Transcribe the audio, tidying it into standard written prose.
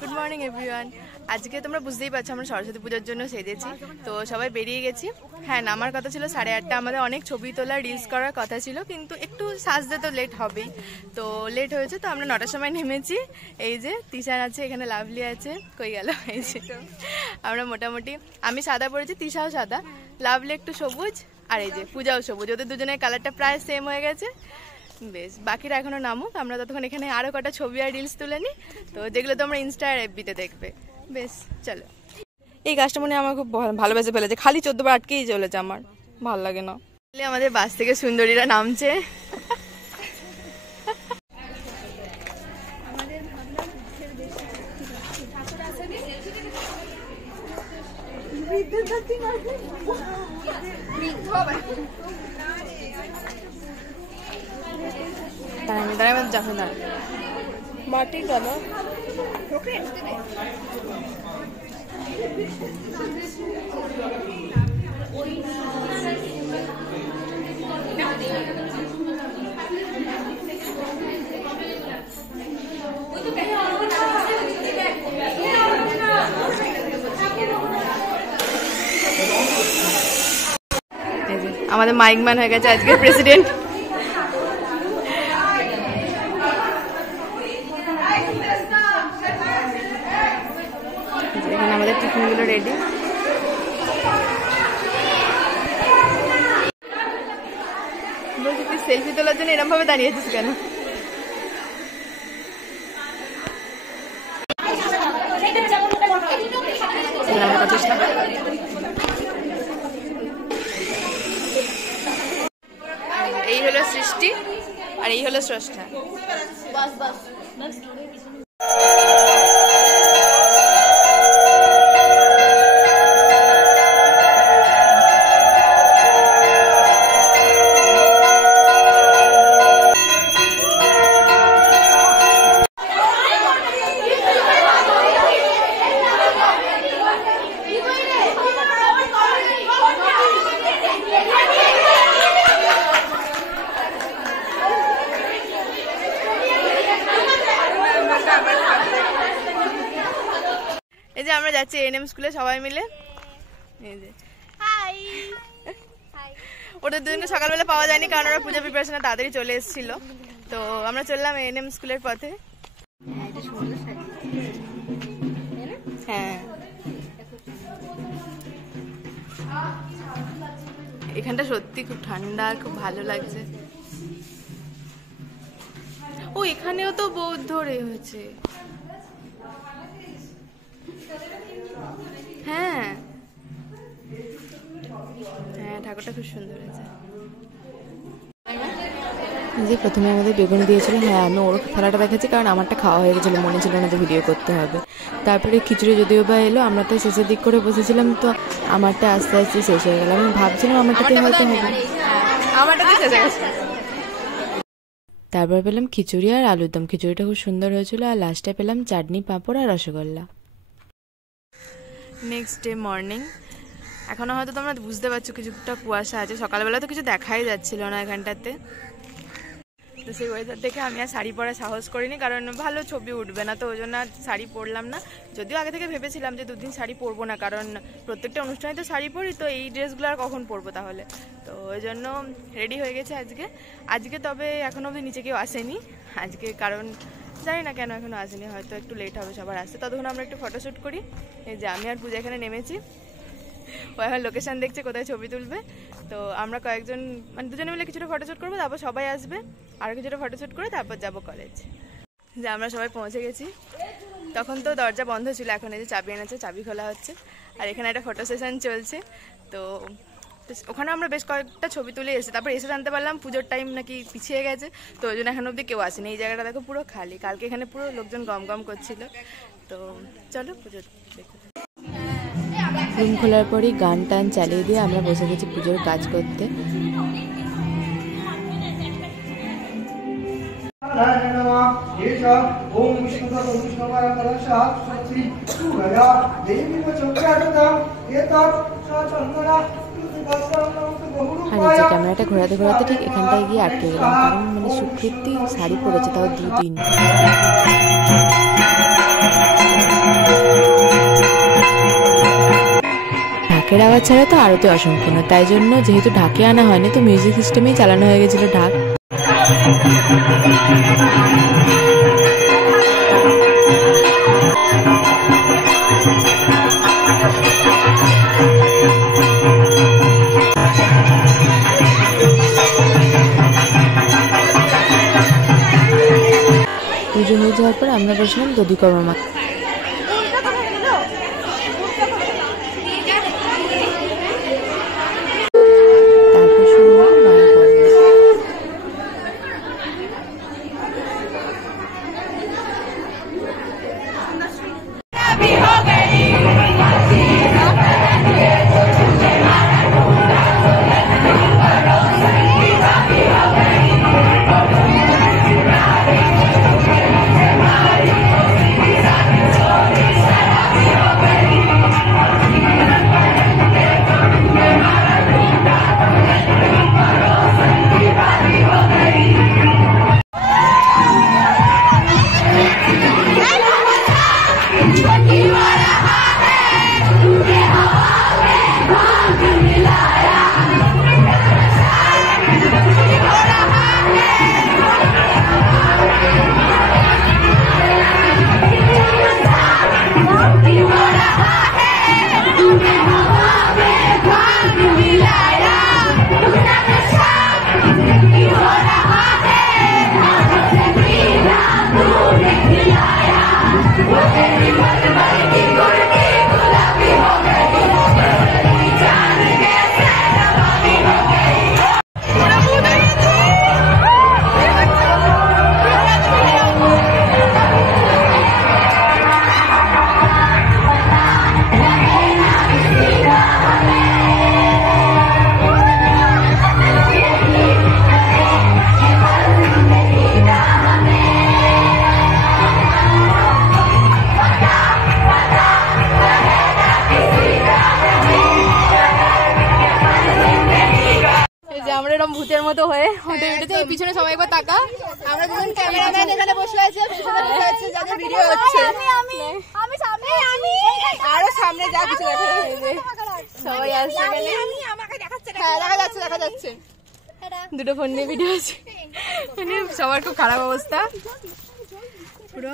Good morning everyone. আজকে তোমরা বুঝতেই পারছো আমরা সরস্বতী পুজোর জন্য সেজেছি, তো সবাই বেরিয়ে গেছি। হ্যাঁ, নামার কথা ছিল 8:30, আমাদের অনেক ছবি তোলা রিলস করার কথা ছিল, কিন্তু একটু সাজতে তো লেট হবেই, তো লেট হয়েছে। তো আমরা 9টার সময় নেমেছি। এই যে তিশান আছে এখানে, লাভলি আছে, কই গেল? এই যে আমরা মোটামুটি, আমি সাদা পরেছি, তিশাও সাদা, লাভলি একটু সবুজ, আর এই যে পূজাও সবুজ। ওদের দুজনের কালারটা প্রায় সেম হয়ে গেছে। বেশ, বাকিরা এখনো নামুক, আমরা ততক্ষণ এখানে আরো কটা ছবি আর রিলস তুলে নিই, তো যেগুলো তোমরা ইনস্টা আর এফবিতে দেখবে। বেশ, চলো। এই গাছটা মনে আমার খুব ভালোবেসে ফেলেছে, খালি 14 বার আটকেই চলেছে, আমার ভালো লাগে না। আমাদের বাস থেকে সুন্দরীরা নামছে। মাটি কেন আমাদের মাইকম্যান হয়ে গেছে আজকের প্রেসিডেন্ট। এখানে আমাদের টিফিনগুলো রেডি। বলছি তুই সেলফি তোলার জন্য এরকম ভাবে দাঁড়িয়েছিস কেন? এই হলো সৃষ্টি আর এই হলো স্রষ্টা। এই যে আমরা যাচ্ছি এএনএম স্কুলে সবাই মিলে। এই যে হাই, ওদের দুজনকে সকালবেলা পাওয়া যায়নি কারণ ওরা পূজা প্রিপারেশনে তাড়াতাড়ি চলে এসেছিল, তো আমরা চললাম এএনএম স্কুলের পথে। হ্যাঁ, এখানটা সত্যি খুব ঠান্ডা আর খুব ভালো লাগছে। ও, এখানেও তো বৌদ্ধ হয়েছে। হ্যাঁ হ্যাঁ, ঠাকুরটা খুব সুন্দর হয়েছে। যে প্রথমে আমাদের বেগুন দিয়েছিল, হ্যাঁ আমি ওর খেলাটা দেখাচ্ছি কারণ আমারটা খাওয়া হয়ে গেছিলো, মনে ছিল না যে ভিডিও করতে হবে। তারপরে খিচুড়ি যদিও বা এলো, আমরা তো শেষের দিক করে বসেছিলাম, তো আমারটা আস্তে আস্তে শেষ হয়ে গেল। আমি ভাবছিলাম আমারটাতে হয়তো হবে, আমারটাতে শেষ হয়ে গেছে। তারপর পেলাম খিচুড়ি আর আলুর দম, খিচুড়িটা খুব সুন্দর হয়েছিল, আর লাস্টে পেলাম চাটনি, পাঁপড় আর রসগোল্লা। নেক্সট ডে মর্নিং, এখনো হয়তো তোমরা বুঝতে পারছো কিছুটা কুয়াশা আছে, সকালবেলা তো কিছু দেখাই যাচ্ছিল না এখানটাতে। তো সেই ওয়েদার দেখে আমি আর শাড়ি পরা সাহস করিনি, কারণ ভালো ছবি উঠবে না, তো ওই জন্য আর শাড়ি পরলাম না। যদিও আগে থেকে ভেবেছিলাম যে 2 দিন শাড়ি পরবো না, কারণ প্রত্যেকটা অনুষ্ঠানে তো শাড়ি পরি, তো এই ড্রেসগুলো আর কখন পরবো তাহলে, তো ওই জন্য রেডি হয়ে গেছে আজকে। তবে এখনো অবধি নিচে কেউ আসেনি আজকে, কারণ জানি না কেন এখনো আসেনি, হয়তো একটু লেট হবে সবার আসতে। ততক্ষণ আমরা একটু ফটোশ্যুট করি। এই যে আমি আর পূজা এখানে নেমেছি, ও এখন লোকেশন দেখছে কোথায় ছবি তুলবে। তো আমরা কয়েকজন মানে দুজনে মিলে কিছুটা ফটোশ্যুট করবো, তারপর সবাই আসবে, আর কিছুটা ফটোশ্যুট করে তারপর যাবো কলেজ। যে আমরা সবাই পৌঁছে গেছি, তখন তো দরজা বন্ধ ছিল, এখন এই যে চাবি এনেছে, চাবি খোলা হচ্ছে, আর এখানে একটা ফটো সেশন চলছে। তো ওখানে আমরা বেশ কয়েকটা ছবি তুলে এসেছি, তারপর এসে জানতে পারলাম পুজোর টাইম নাকি পিছিয়ে গেছে, তো ওই জন্য এখন অবধি কেউ আসেনি। এই জায়গাটা দেখো পুরো খালি, কালকে এখানে পুরো লোকজন গম গম করছিল। তো চলো পুজো দেখতে। রুম খোলার পরই গান টান চালিয়ে দিয়ে আমরা বসে গেছি পুজোর কাজ করতে। আর এই যে ক্যামেরাটা ঘোরাতে ঘোরাতে ঠিক এখানটায় গিয়ে আটকে গেলাম, কারণ মানে সুকৃতি শাড়ি পরেছে, তাও 2 দিন। ঢাকের আওয়াজ ছাড়া তো আরতি অসম্পূর্ণ, তাই জন্য যেহেতু ঢাকে আনা হয়নি তো মিউজিক সিস্টেমেই চালানো হয়ে গেছিল ঢাক। পুজো হয়ে যাওয়ার পর আমরা বসলাম দধিকর্মা মা। তারপর শুরু হলো মায়ের পর্ব। আমরা এরকম ভূতের মতো হয়ে হেঁটে হেঁটেছে, এই পিছনে সবাই একবার তাকা। আমরা দুজন ক্যামেরাম্যান এখানে বসে আছে, পিছনে বসে আছে যাদের ভিডিও হচ্ছে। আমি সামনে, আমি আরো সামনে যা কিছু দেখা যাচ্ছে, সবাই আসছে এখানে। আমাকে দেখাচ্ছে, হ্যাঁ দেখা যাচ্ছে, দেখা যাচ্ছে। দুটো ফোন নিয়ে ভিডিও আছে, সবার খুব খারাপ অবস্থা পুরো।